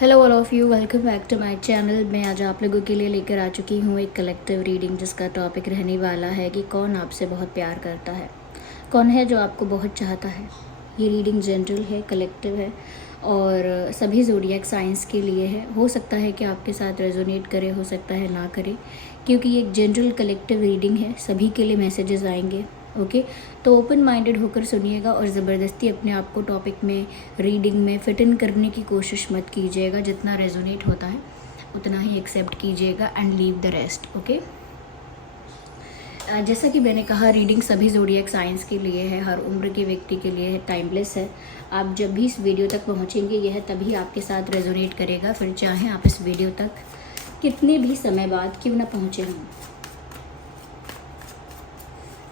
Hello all of you, welcome back to my channel. मैं आज आप लोगों के लिए लेकर आ चुकी हूँ एक कलेक्टिव रीडिंग, जिसका टॉपिक रहने वाला है कि कौन आपसे बहुत प्यार करता है, कौन है जो आपको बहुत चाहता है। ये रीडिंग जनरल है, कलेक्टिव है और सभी ज़ोडिएक साइंस के लिए है। हो सकता है कि आपके साथ रेजोनेट करे, हो सकता है ना करे, क्योंकि ये एक जनरल कलेक्टिव रीडिंग है। सभी के लिए मैसेजेस आएंगे। ओके, तो ओपन माइंडेड होकर सुनिएगा और ज़बरदस्ती अपने आप को टॉपिक में, रीडिंग में फिट इन करने की कोशिश मत कीजिएगा। जितना रेजोनेट होता है उतना ही एक्सेप्ट कीजिएगा and leave the rest. Okay, जैसा कि मैंने कहा, रीडिंग सभी ज़ोडिएक साइंस के लिए है, हर उम्र के व्यक्ति के लिए है, टाइमलेस है। आप जब भी इस वीडियो तक पहुंचेंगे यह तभी आपके साथ रेजोनेट करेगा, फिर चाहे आप इस वीडियो तक कितने भी समय बाद क्यों ना पहुँचे हों।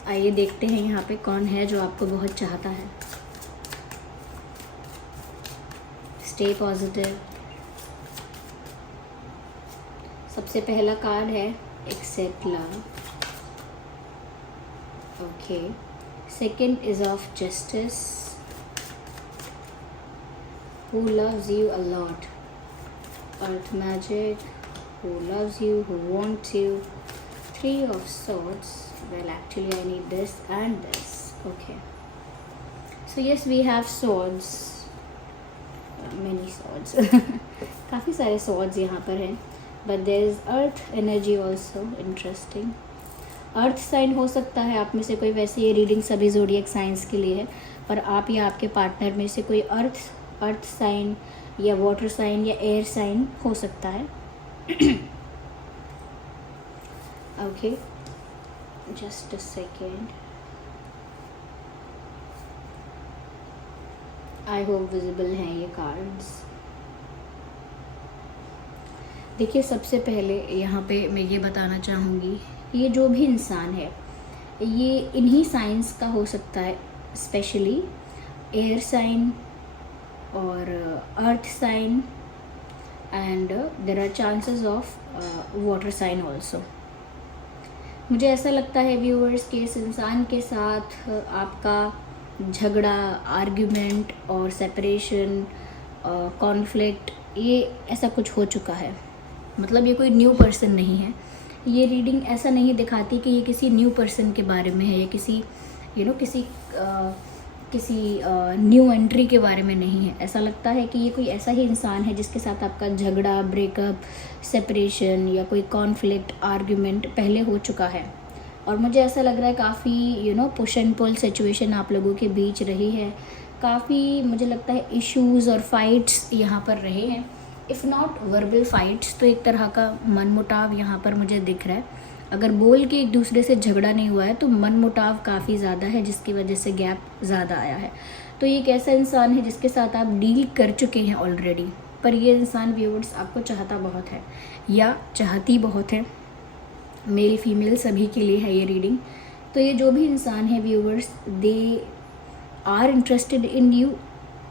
आइए देखते हैं यहाँ पे कौन है जो आपको बहुत चाहता है। Stay positive. सबसे पहला कार्ड है except love. Okay, second is of justice. Who loves you a lot. Earth magic. Who loves you, who wants you. Three of swords. Well, actually I need this and this. Okay, so yes, we have swords. Many swords. काफ़ी सारे swords यहाँ पर हैं, but there is earth energy also. Interesting. Earth sign हो सकता है आप में से कोई। वैसे ये रीडिंग सभी ज़ोडिएक साइंस के लिए है, पर आप या आपके पार्टनर में से कोई अर्थ साइन या वाटर साइन या एयर साइन हो सकता है। Okay, just a second. I hope visible हैं ये कार्ड्स। देखिए, सबसे पहले यहाँ पे मैं ये बताना चाहूँगी, ये जो भी इंसान है ये इन्हीं साइंस का हो सकता है, स्पेशली एयर साइन और earth sign, and there are chances of water sign also. मुझे ऐसा लगता है व्यूअर्स कि इस इंसान के साथ आपका झगड़ा, आर्ग्यूमेंट और सेपरेशन, कॉन्फ्लिक्ट, ये ऐसा कुछ हो चुका है। मतलब ये कोई न्यू पर्सन नहीं है। ये रीडिंग ऐसा नहीं दिखाती कि ये किसी न्यू पर्सन के बारे में है या किसी किसी न्यू एंट्री के बारे में नहीं है। ऐसा लगता है कि ये कोई ऐसा ही इंसान है जिसके साथ आपका झगड़ा, ब्रेकअप, सेपरेशन या कोई कॉन्फ्लिक्ट, आर्ग्यूमेंट पहले हो चुका है। और मुझे ऐसा लग रहा है काफ़ी पुश एंड पुल सिचुएशन आप लोगों के बीच रही है। काफ़ी मुझे लगता है इश्यूज़ और फाइट्स यहाँ पर रहे हैं। इफ़ नॉट वर्बल फाइट्स तो एक तरह का मनमुटाव यहाँ पर मुझे दिख रहा है। अगर बोल के एक दूसरे से झगड़ा नहीं हुआ है तो मनमुटाव काफ़ी ज़्यादा है, जिसकी वजह से गैप ज़्यादा आया है। तो ये एक ऐसा इंसान है जिसके साथ आप डील कर चुके हैं ऑलरेडी, पर ये इंसान व्यूअर्स आपको चाहता बहुत है या चाहती बहुत है। मेल फीमेल सभी के लिए है ये रीडिंग। तो ये जो भी इंसान है viewers, they are interested in you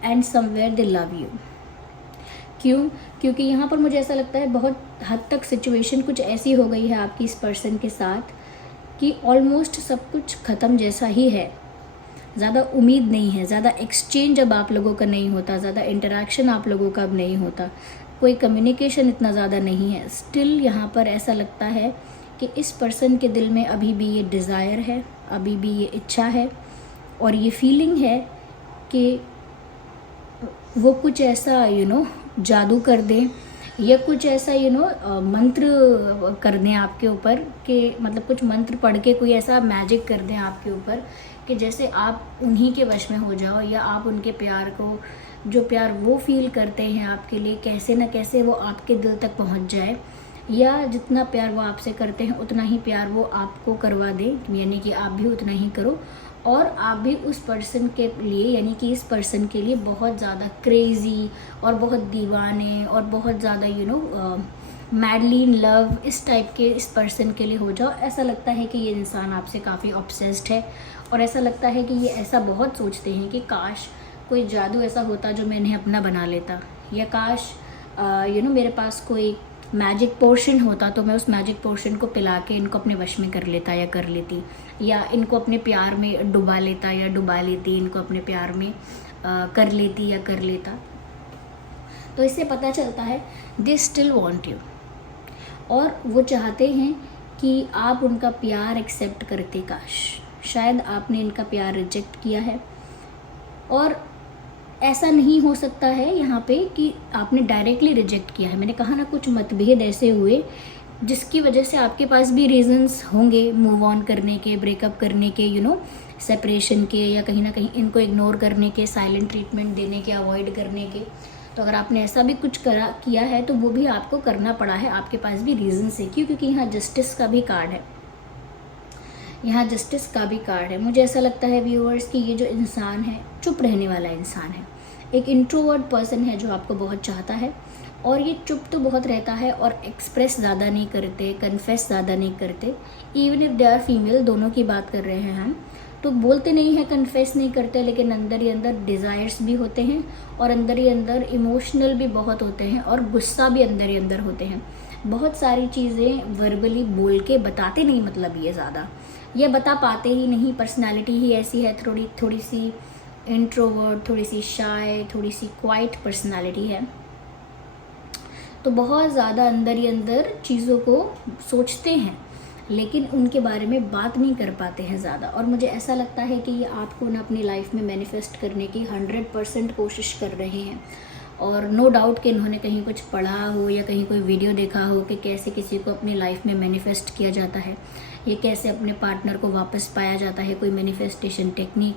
and somewhere they love you. क्यों? क्योंकि यहाँ पर मुझे ऐसा लगता है बहुत हद तक सिचुएशन कुछ ऐसी हो गई है आपकी इस पर्सन के साथ कि ऑलमोस्ट सब कुछ ख़त्म जैसा ही है। ज़्यादा उम्मीद नहीं है, ज़्यादा एक्सचेंज अब आप लोगों का नहीं होता, ज़्यादा इंटरेक्शन आप लोगों का अब नहीं होता, कोई कम्युनिकेशन इतना ज़्यादा नहीं है। स्टिल यहाँ पर ऐसा लगता है कि इस पर्सन के दिल में अभी भी ये डिज़ायर है, अभी भी ये इच्छा है और ये फीलिंग है कि वो कुछ ऐसा जादू कर दें या कुछ ऐसा मंत्र कर दें आपके ऊपर, कि मतलब कुछ मंत्र पढ़ के कोई ऐसा मैजिक कर दें आपके ऊपर कि जैसे आप उन्हीं के वश में हो जाओ, या आप उनके प्यार को, जो प्यार वो फील करते हैं आपके लिए, कैसे ना कैसे वो आपके दिल तक पहुंच जाए, या जितना प्यार वो आपसे करते हैं उतना ही प्यार वो आपको करवा दें, यानी कि आप भी उतना ही करो और आप भी उस पर्सन के लिए, यानी कि इस पर्सन के लिए बहुत ज़्यादा क्रेज़ी और बहुत दीवाने और बहुत ज़्यादा मैडली इन लव, इस टाइप के इस पर्सन के लिए हो जाओ। ऐसा लगता है कि ये इंसान आपसे काफ़ी ऑब्सेस्ड है और ऐसा लगता है कि ये ऐसा बहुत सोचते हैं कि काश कोई जादू ऐसा होता जो मैं इन्हें अपना बना लेता, या काश मेरे पास कोई मैजिक पोर्शन होता तो मैं उस मैजिक पोर्शन को पिला के इनको अपने वश में कर लेता या कर लेती, या इनको अपने प्यार में डुबा लेता या डुबा लेती, इनको अपने प्यार में कर लेती या कर लेता। तो इससे पता चलता है दे स्टिल वांट यू, और वो चाहते हैं कि आप उनका प्यार एक्सेप्ट करते। काश शायद आपने इनका प्यार रिजेक्ट किया है, और ऐसा नहीं हो सकता है यहाँ पे कि आपने डायरेक्टली रिजेक्ट किया है। मैंने कहा ना, कुछ मतभेद ऐसे हुए जिसकी वजह से आपके पास भी रीजंस होंगे मूव ऑन करने के, ब्रेकअप करने के, सेपरेशन के, या कहीं ना कहीं इनको इग्नोर करने के, साइलेंट ट्रीटमेंट देने के, अवॉइड करने के। तो अगर आपने ऐसा भी कुछ किया है तो वो भी आपको करना पड़ा है, आपके पास भी रीजंस है। क्यों? क्योंकि यहाँ जस्टिस का भी कार्ड है, यहाँ जस्टिस का भी कार्ड है। मुझे ऐसा लगता है व्यूअर्स कि ये जो इंसान है चुप रहने वाला इंसान है, एक इंट्रोवर्ट पर्सन है जो आपको बहुत चाहता है, और ये चुप तो बहुत रहता है और एक्सप्रेस ज़्यादा नहीं करते, कन्फेस ज़्यादा नहीं करते। Even if they are female, दोनों की बात कर रहे हैं हम, तो बोलते नहीं हैं, कन्फेस नहीं करते, लेकिन अंदर ही अंदर डिज़ायर्स भी होते हैं, और अंदर ही अंदर इमोशनल भी बहुत होते हैं, और गुस्सा भी अंदर ही अंदर होते हैं। बहुत सारी चीज़ें वर्बली बोल के बताते नहीं, मतलब ये बता पाते ही नहीं। पर्सनालिटी ही ऐसी है, थोड़ी सी इंट्रोवर्ट, थोड़ी सी शाय, थोड़ी सी क्वाइट पर्सनालिटी है। तो बहुत ज़्यादा अंदर ही अंदर चीज़ों को सोचते हैं, लेकिन उनके बारे में बात नहीं कर पाते हैं ज़्यादा। और मुझे ऐसा लगता है कि ये आपको ना अपनी लाइफ में मैनिफेस्ट करने की 100% कोशिश कर रहे हैं। और नो डाउट कि इन्होंने कहीं कुछ पढ़ा हो या कहीं कोई वीडियो देखा हो कि कैसे किसी को अपनी लाइफ में मैनिफेस्ट किया जाता है, ये कैसे अपने पार्टनर को वापस पाया जाता है, कोई मैनिफेस्टेशन टेक्निक।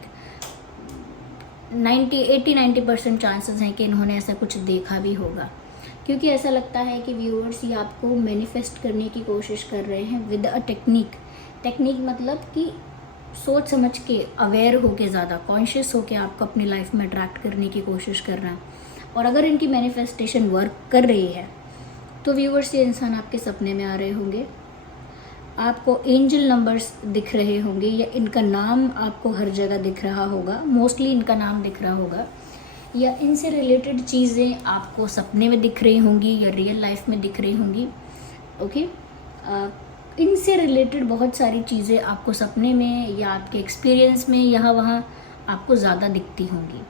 80-90% चांसेस हैं कि इन्होंने ऐसा कुछ देखा भी होगा, क्योंकि ऐसा लगता है कि व्यूअर्स ये आपको मैनिफेस्ट करने की कोशिश कर रहे हैं विद अ टेक्निक मतलब कि सोच समझ के, अवेयर होके, ज़्यादा कॉन्शियस होके आपको अपनी लाइफ में अट्रैक्ट करने की कोशिश कर रहा है। और अगर इनकी मैनिफेस्टेशन वर्क कर रही है तो व्यूअर्स ये इंसान आपके सपने में आ रहे होंगे, आपको एंजल नंबर्स दिख रहे होंगे, या इनका नाम आपको हर जगह दिख रहा होगा, मोस्टली इनका नाम दिख रहा होगा, या इनसे रिलेटेड चीज़ें आपको सपने में दिख रही होंगी या रियल लाइफ में दिख रही होंगी। ओके, इनसे रिलेटेड बहुत सारी चीज़ें आपको सपने में या आपके एक्सपीरियंस में यहाँ वहाँ आपको ज़्यादा दिखती होंगी।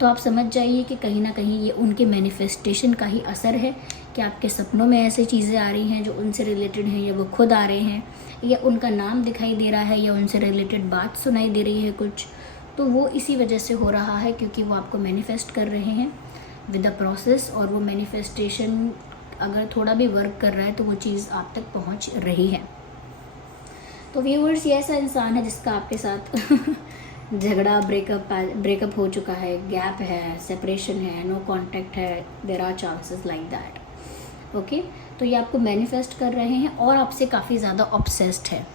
तो आप समझ जाइए कि कहीं ना कहीं ये उनके मैनिफेस्टेशन का ही असर है कि आपके सपनों में ऐसी चीज़ें आ रही हैं जो उनसे रिलेटेड हैं, या वो खुद आ रहे हैं, या उनका नाम दिखाई दे रहा है, या उनसे रिलेटेड बात सुनाई दे रही है कुछ। तो वो इसी वजह से हो रहा है क्योंकि वो आपको मैनिफेस्ट कर रहे हैं विद अ प्रोसेस, और वो मैनिफेस्टेशन अगर थोड़ा भी वर्क कर रहा है तो वो चीज़ आप तक पहुंच रही है। तो व्यूअर्स, ये ऐसा इंसान है जिसका आपके साथ झगड़ा, ब्रेकअप हो चुका है, गैप है, सेपरेशन है, नो कांटेक्ट है, there are chances like that. Okay, तो ये आपको मैनिफेस्ट कर रहे हैं और आपसे काफ़ी ज़्यादा ऑब्सेस्ड है।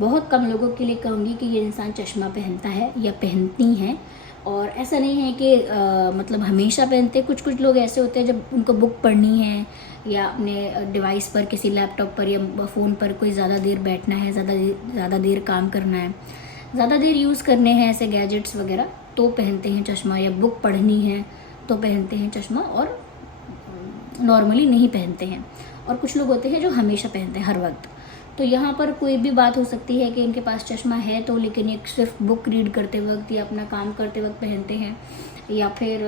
बहुत कम लोगों के लिए कहूँगी कि ये इंसान चश्मा पहनता है या पहनती हैं, और ऐसा नहीं है कि मतलब हमेशा पहनते। कुछ लोग ऐसे होते हैं जब उनको बुक पढ़नी है या अपने डिवाइस पर, किसी लैपटॉप पर या फ़ोन पर कोई ज़्यादा देर बैठना है, ज़्यादा देर काम करना है, ज़्यादा देर यूज़ करने हैं ऐसे गैजेट्स वगैरह, तो पहनते हैं चश्मा, या बुक पढ़नी है तो पहनते हैं चश्मा, और नॉर्मली नहीं पहनते हैं। और कुछ लोग होते हैं जो हमेशा पहनते हैं, हर वक्त। तो यहाँ पर कोई भी बात हो सकती है कि इनके पास चश्मा है तो, लेकिन ये सिर्फ बुक रीड करते वक्त या अपना काम करते वक्त पहनते हैं, या फिर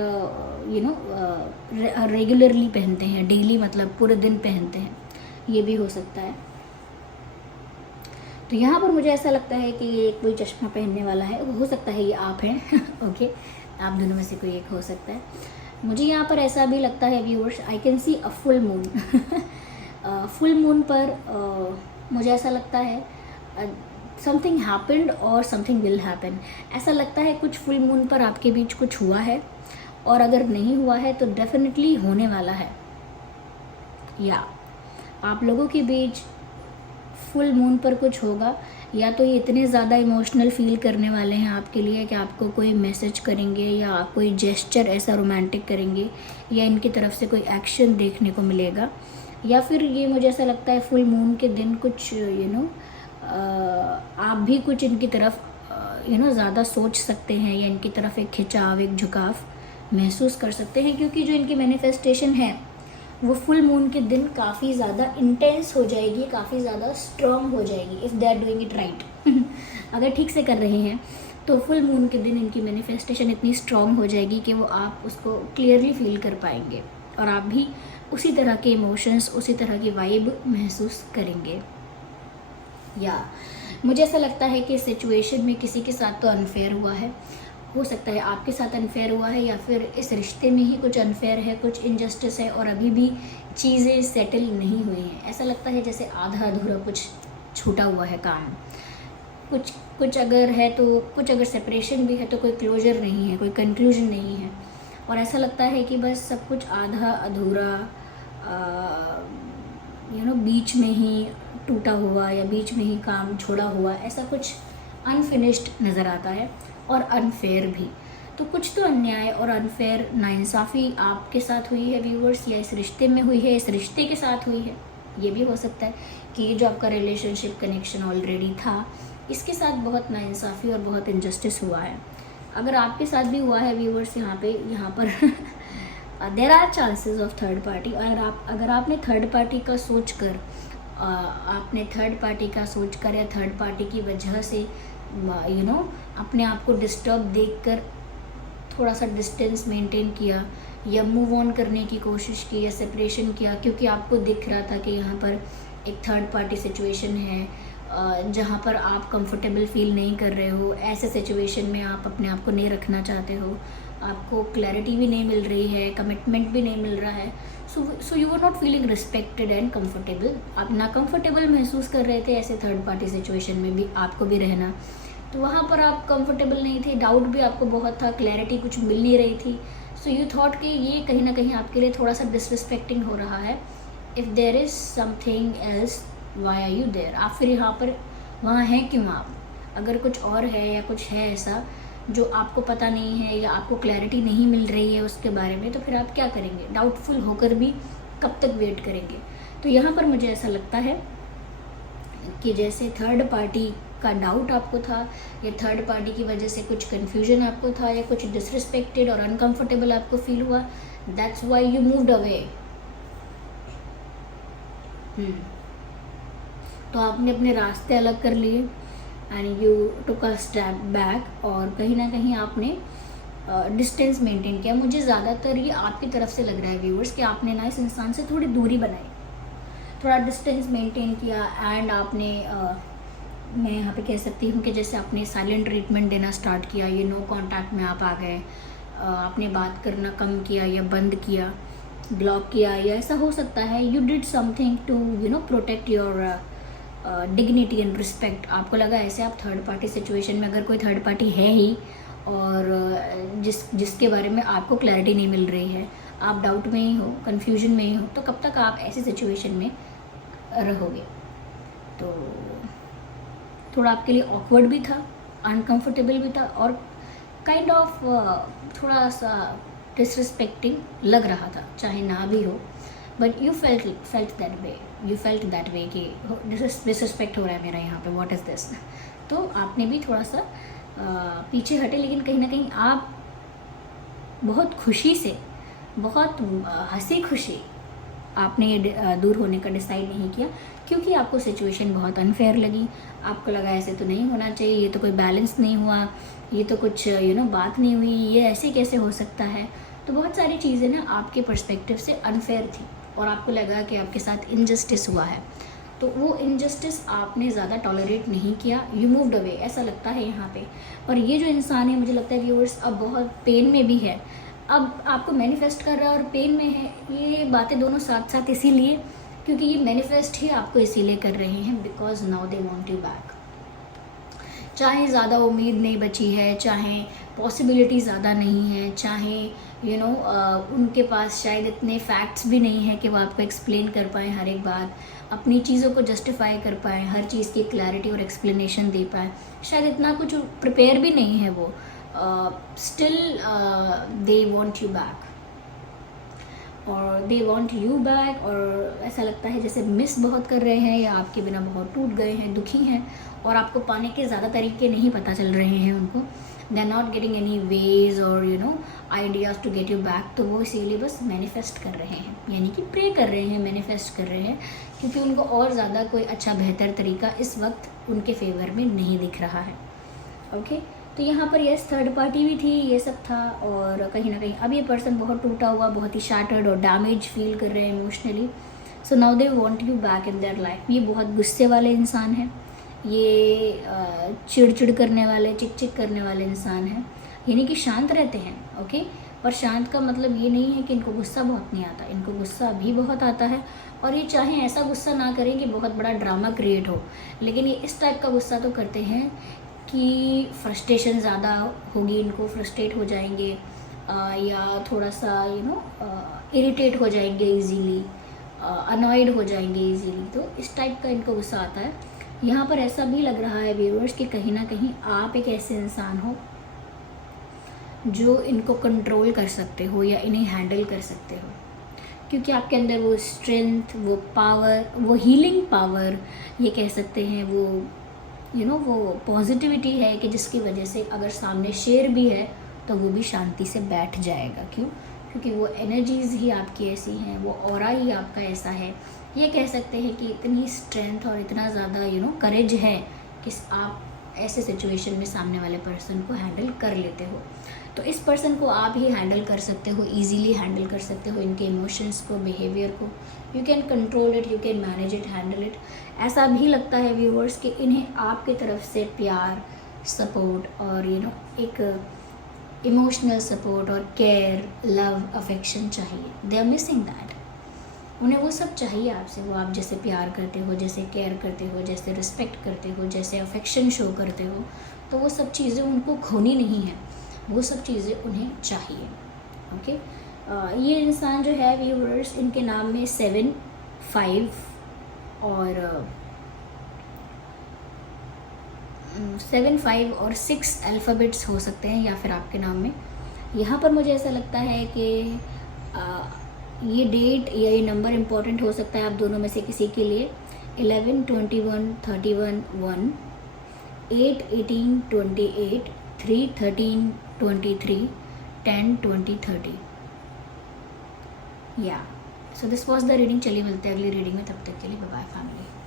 रेगुलरली पहनते हैं, डेली मतलब पूरे दिन पहनते हैं, ये भी हो सकता है। तो यहाँ पर मुझे ऐसा लगता है कि ये कोई चश्मा पहनने वाला है, हो सकता है ये आप हैं। ओके, आप दोनों में से कोई एक हो सकता है। मुझे यहाँ पर ऐसा भी लगता है viewers, I can see a full moon. Full moon पर मुझे ऐसा लगता है समथिंग हैपेंड और समथिंग विल हैपन। ऐसा लगता है कुछ फुल मून पर आपके बीच कुछ हुआ है, और अगर नहीं हुआ है तो डेफिनेटली होने वाला है। या आप लोगों के बीच फुल मून पर कुछ होगा, या तो ये इतने ज़्यादा इमोशनल फील करने वाले हैं आपके लिए कि आपको कोई मैसेज करेंगे, या कोई जेस्चर ऐसा रोमांटिक करेंगे, या इनकी तरफ से कोई एक्शन देखने को मिलेगा। या फिर ये मुझे ऐसा लगता है फुल मून के दिन कुछ आप भी कुछ इनकी तरफ ज़्यादा सोच सकते हैं, या इनकी तरफ एक खिंचाव, एक झुकाव महसूस कर सकते हैं, क्योंकि जो इनकी मैनिफेस्टेशन है वो फुल मून के दिन काफ़ी ज़्यादा इंटेंस हो जाएगी, काफ़ी ज़्यादा स्ट्रॉन्ग हो जाएगी, if they are doing it right. अगर ठीक से कर रहे हैं तो फुल मून के दिन इनकी मैनिफेस्टेशन इतनी स्ट्रॉन्ग हो जाएगी कि वो आप उसको क्लियरली फील कर पाएंगे और आप भी उसी तरह के इमोशंस, उसी तरह की वाइब महसूस करेंगे। या मुझे ऐसा लगता है कि सिचुएशन में किसी के साथ तो अनफेयर हुआ है, हो सकता है आपके साथ अनफेयर हुआ है, या फिर इस रिश्ते में ही कुछ अनफेयर है, कुछ इनजस्टिस है और अभी भी चीज़ें सेटल नहीं हुई हैं। ऐसा लगता है जैसे आधा अधूरा कुछ छूटा हुआ है काम, कुछ अगर है तो कुछ, अगर सेपरेशन भी है तो कोई क्लोजर नहीं है, कोई कंक्लूजन नहीं है, और ऐसा लगता है कि बस सब कुछ आधा अधूरा बीच में ही टूटा हुआ या बीच में ही काम छोड़ा हुआ, ऐसा कुछ अनफिनिश्ड नज़र आता है और अनफेयर भी। तो कुछ तो अन्याय और अनफेयर नाइंसाफ़ी आपके साथ हुई है व्यूअर्स, या इस रिश्ते में हुई है, इस रिश्ते के साथ हुई है। ये भी हो सकता है कि ये जो आपका रिलेशनशिप कनेक्शन ऑलरेडी था, इसके साथ बहुत नाइंसाफ़ी और बहुत इनजस्टिस हुआ है। अगर आपके साथ भी हुआ है व्यूअर्स, यहाँ पर there are chances of third party. और अगर आपने थर्ड पार्टी का सोच कर या थर्ड पार्टी की वजह से अपने आप को डिस्टर्ब देखकर थोड़ा सा डिस्टेंस मेंटेन किया या मूव ऑन करने की कोशिश की या सेपरेशन किया, क्योंकि आपको दिख रहा था कि यहाँ पर एक थर्ड पार्टी सिचुएशन है जहाँ पर आप कंफर्टेबल फील नहीं कर रहे हो, ऐसे सिचुएशन में आप अपने आप को नहीं रखना चाहते हो, आपको क्लैरिटी भी नहीं मिल रही है, कमिटमेंट भी नहीं मिल रहा है, so you were not feeling respected and comfortable. आप ना कंफर्टेबल महसूस कर रहे थे ऐसे थर्ड पार्टी सिचुएशन में भी आपको भी रहना, तो वहाँ पर आप कंफर्टेबल नहीं थे, डाउट भी आपको बहुत था, क्लैरिटी कुछ मिल नहीं रही थी। सो यू थॉट कि ये कहीं ना कहीं आपके लिए थोड़ा सा डिसरिस्पेक्टिंग हो रहा है। If there is something else why are you there, आप फिर यहाँ पर वहाँ हैं क्यों आप? अगर कुछ और है या कुछ है ऐसा जो आपको पता नहीं है या आपको क्लैरिटी नहीं मिल रही है उसके बारे में, तो फिर आप क्या करेंगे? डाउटफुल होकर भी कब तक वेट करेंगे? तो यहाँ पर मुझे ऐसा लगता है कि जैसे थर्ड पार्टी का डाउट आपको था या थर्ड पार्टी की वजह से कुछ कन्फ्यूजन आपको था या कुछ डिसरिस्पेक्टेड और अनकंफर्टेबल आपको फील हुआ, that's why you moved away. तो आपने अपने रास्ते अलग कर लिए and you took a step back, और कहीं ना कहीं आपने डिस्टेंस मेंटेन किया। मुझे ज़्यादातर ये आपकी तरफ से लग रहा है व्यूअर्स कि आपने ना इस इंसान से थोड़ी दूरी बनाई, थोड़ा डिस्टेंस मेंटेन किया एंड आपने मैं यहाँ पे कह सकती हूँ कि जैसे आपने साइलेंट ट्रीटमेंट देना स्टार्ट किया, ये नो कांटेक्ट में आप आ गए, आपने बात करना कम किया या बंद किया, ब्लॉक किया, या ऐसा हो सकता है you did something to protect your dignity and respect. आपको लगा ऐसे आप थर्ड पार्टी सिचुएशन में, अगर कोई थर्ड पार्टी है ही और जिसके बारे में आपको क्लैरिटी नहीं मिल रही है, आप डाउट में ही हो, कन्फ्यूजन में ही हो, तो कब तक आप ऐसी सिचुएशन में रहोगे? तो थोड़ा आपके लिए ऑकवर्ड भी था, अनकंफर्टेबल भी था और काइंड ऑफ थोड़ा सा डिसरिस्पेक्टिंग लग रहा था, चाहे ना भी हो, but you felt that way कि डिसरिस्पेक्ट हो रहा है मेरा यहाँ पे, व्हाट इज़ दिस। तो आपने भी थोड़ा सा पीछे हटे, लेकिन कहीं ना कहीं आप बहुत खुशी से, बहुत हंसी खुशी आपने ये दूर होने का डिसाइड नहीं किया, क्योंकि आपको सिचुएशन बहुत अनफेयर लगी। आपको लगा ऐसे तो नहीं होना चाहिए, ये तो कोई बैलेंस नहीं हुआ, ये तो कुछ बात नहीं हुई, ये ऐसे कैसे हो सकता है। तो बहुत सारी चीज़ें ना आपके पर्सपेक्टिव से अनफेयर थी और आपको लगा कि आपके साथ इनजस्टिस हुआ है, तो वो इनजस्टिस आपने ज़्यादा टॉलरेट नहीं किया, यू मूव्ड अवे, ऐसा लगता है यहाँ पे। और ये जो इंसान है, मुझे लगता है व्यूअर्स, अब बहुत पेन में भी है, अब आपको मैनिफेस्ट कर रहा है और पेन में है। ये बातें दोनों साथ साथ इसीलिए, क्योंकि ये मैनिफेस्ट ही आपको इसीलिए कर रहे हैं because now they want you back. चाहे ज़्यादा उम्मीद नहीं बची है, चाहे पॉसिबिलिटी ज़्यादा नहीं है, चाहे उनके पास शायद इतने फैक्ट्स भी नहीं है कि वो आपको एक्सप्लेन कर पाएँ हर एक बात, अपनी चीज़ों को जस्टिफाई कर पाएँ, हर चीज़ की क्लैरिटी और एक्सप्लेनेशन दे पाएँ, शायद इतना कुछ प्रिपेयर भी नहीं है वो। Still they want you back और दे वांट यू बैक, और ऐसा लगता है जैसे मिस बहुत कर रहे हैं या आपके बिना बहुत टूट गए हैं, दुखी हैं, और आपको पाने के ज़्यादा तरीके नहीं पता चल रहे हैं उनको। They are not getting any ways और ideas to get you back. तो वो इसीलिए बस मैनिफेस्ट कर रहे हैं, यानी कि प्रे कर रहे हैं, मैनिफेस्ट कर रहे हैं, क्योंकि उनको और ज़्यादा कोई अच्छा बेहतर तरीका इस वक्त उनके फेवर में नहीं दिख रहा है। ओके, तो यहाँ पर यस थर्ड पार्टी भी थी, ये सब था, और कहीं ना कहीं अब ये पर्सन बहुत टूटा हुआ, बहुत ही शैटर्ड और डैमेज फील कर रहे हैं emotionally. So now they want you back in their life. ये बहुत गुस्से वाले इंसान हैं, ये चिड़चिड़ करने वाले, चिक चिक करने वाले इंसान हैं, यानी कि शांत रहते हैं, ओके। और शांत का मतलब ये नहीं है कि इनको गुस्सा बहुत नहीं आता, इनको गुस्सा भी बहुत आता है, और ये चाहे ऐसा गुस्सा ना करें कि बहुत बड़ा ड्रामा क्रिएट हो, लेकिन ये इस टाइप का गुस्सा तो करते हैं कि फ्रस्ट्रेशन ज़्यादा होगी, इनको फ्रस्ट्रेट हो जाएंगे, या थोड़ा सा इरिटेट हो जाएंगे इजीली, अनॉयड हो जाएंगे इजीली। तो इस टाइप का इनको गुस्सा आता है। यहाँ पर ऐसा भी लग रहा है व्यूअर्स कि कहीं ना कहीं आप एक ऐसे इंसान हो जो इनको कंट्रोल कर सकते हो या इन्हें हैंडल कर सकते हो, क्योंकि आपके अंदर वो स्ट्रेंथ, वो पावर, वो हीलिंग पावर, ये कह सकते हैं, वो वो पॉजिटिविटी है कि जिसकी वजह से अगर सामने शेर भी है तो वो भी शांति से बैठ जाएगा। क्यों? क्योंकि वो एनर्जीज़ ही आपकी ऐसी हैं, वो ऑरा ही आपका ऐसा है। ये कह सकते हैं कि इतनी स्ट्रेंथ और इतना ज़्यादा करेज है कि आप ऐसे सिचुएशन में सामने वाले पर्सन को हैंडल कर लेते हो। तो इस पर्सन को आप ही हैंडल कर सकते हो, इजीली हैंडल कर सकते हो, इनके इमोशंस को, बिहेवियर को। You can control it, you can manage it, handle it. ऐसा भी लगता है व्यूअर्स कि इन्हें आपकी तरफ से प्यार, सपोर्ट और एक इमोशनल सपोर्ट और केयर, लव, अफेक्शन चाहिए। They are missing that. उन्हें वो सब चाहिए आपसे, वो आप जैसे प्यार करते हो, जैसे केयर करते हो, जैसे रिस्पेक्ट करते हो, जैसे अफेक्शन शो करते हो, तो वो सब चीज़ें उनको खोनी नहीं है, वो सब चीज़ें उन्हें चाहिए, ओके। ये इंसान जो है व्यूअर्स, इनके नाम में 7, 5 और 7, 5 और 6 अल्फ़ाबेट्स हो सकते हैं या फिर आपके नाम में। यहाँ पर मुझे ऐसा लगता है कि ये डेट या ये नंबर इम्पॉर्टेंट हो सकता है आप दोनों में से किसी के लिए। 11, 21, 31, 1, 8, 18, 28, 3, 13, 23, 10, 20, 30। या so this was the reading. चलिए मिलते हैं अगली रीडिंग में, तब तक के लिए बाय बाय फैमिली।